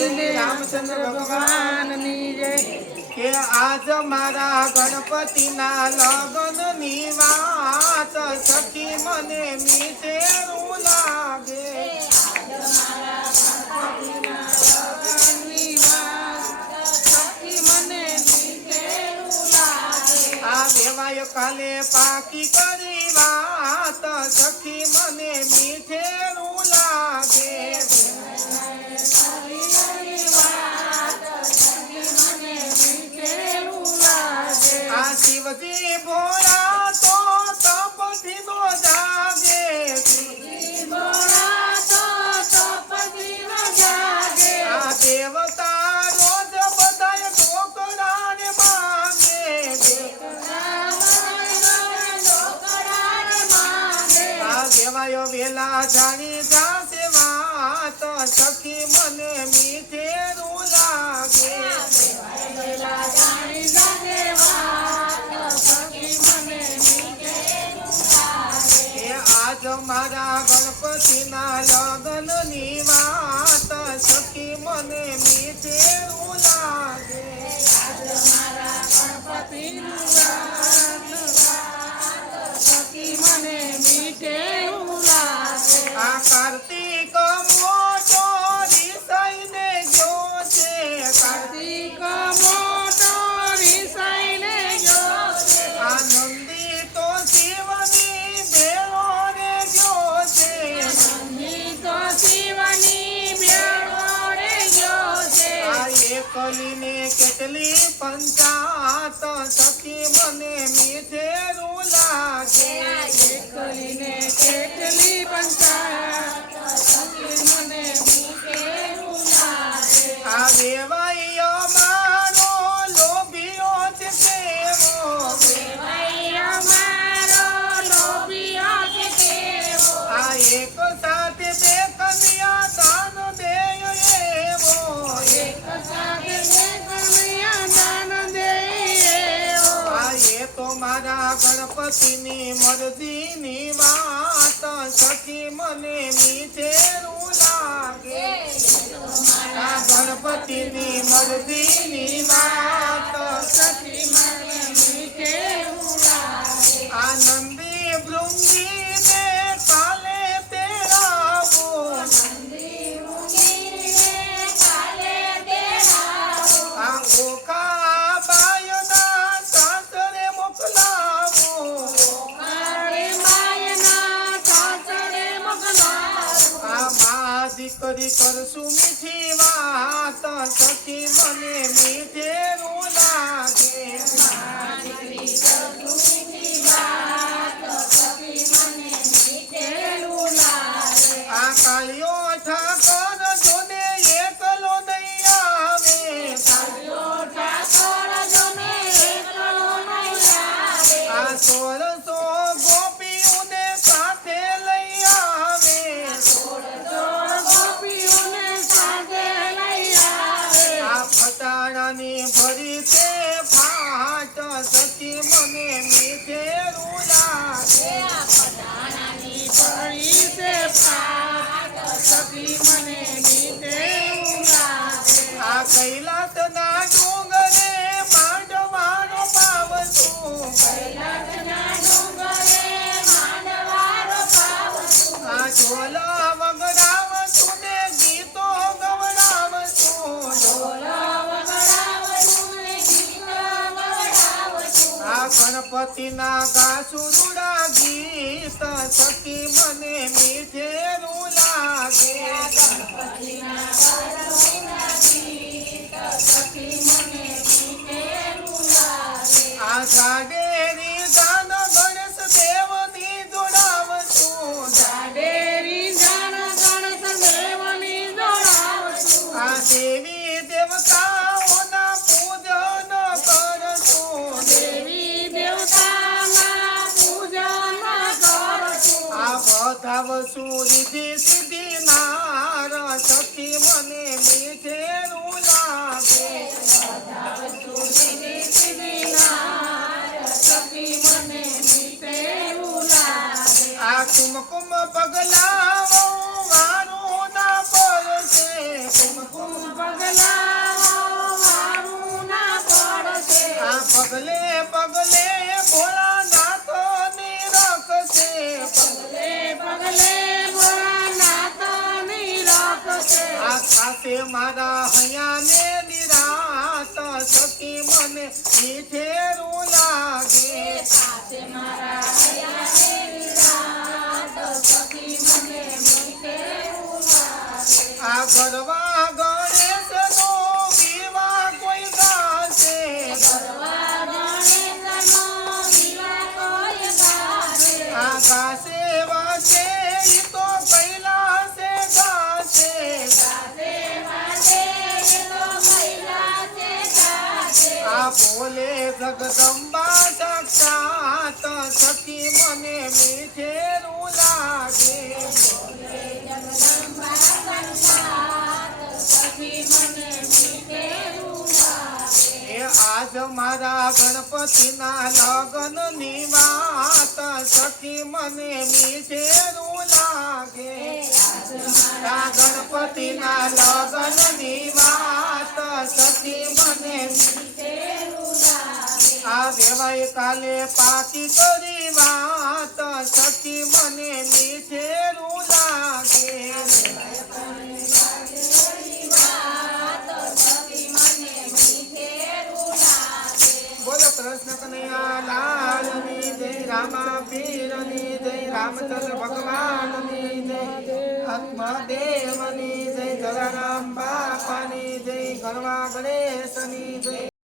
શ્રી રામચંદ્ર ભગવાનની જય. કે આજ મારા ગણપતિના લગ્નની વાત સખી મને મીઠેરું લાગે. કાલે પાકી કરી વાત સખી મને મીઠેરું લાગે. આ શિવજી ભોળા તો તપથી નો જાગે બોલા તો તપતી ન જાગે આ આ દેવાયો વેલા જાણી જાશે વાત. સખી મને મીઠેરું પંચાત સખી મને મીઠેરું તો મારા ગણપતિની મરજીની વાત સખી મને મીઠેરું લાગે. આ ગણપતિની મરજીની વાત આ દીકરી કરશું મીઠી વાત. સખી મને મીઠેરું લાગે. આ કાળિયો ઠાકર સખી મને ગણપતિના ગાસુરુડા ગીત સખી મને મીઠેરું લાગે. આ જાડેરી જાન ગણેશ દેવની જોડાવતું આ દેવી સાવસુ રીધી સીધી નાર. સખી મને મીઠેરું લાગે. આ કુમકુમ પગલાઓ મારું ના કુમકુમ પગલાઓ મારું આ પગલે પગલે હૈયાને નિરાત સતી મને મીઠેરું લાગે પાસે મારા હયાને નિરાત સતી મને મીઠેરું લાગે. આ ગરવા જગદંબા સાક્ષાત સખી મને મીઠેરું લાગે. આજ મારા ગણપતિના લગ્નની વાત સખી મને મીઠેરું લાગે. ગણપતિના લગ્નની વાત સખી મને વેવાય કાલે પાકી કરી વાત, સખી મને મીઠેરું લાગે. બોલો કૃષ્ણ કનૈયા, લાલની જય, રામા પીરની જય, રામચંદ્ર ભગવાનની જય આત્મદેવની જય, જલારામ બાપાની જય, ગણવા ગણેશની જય.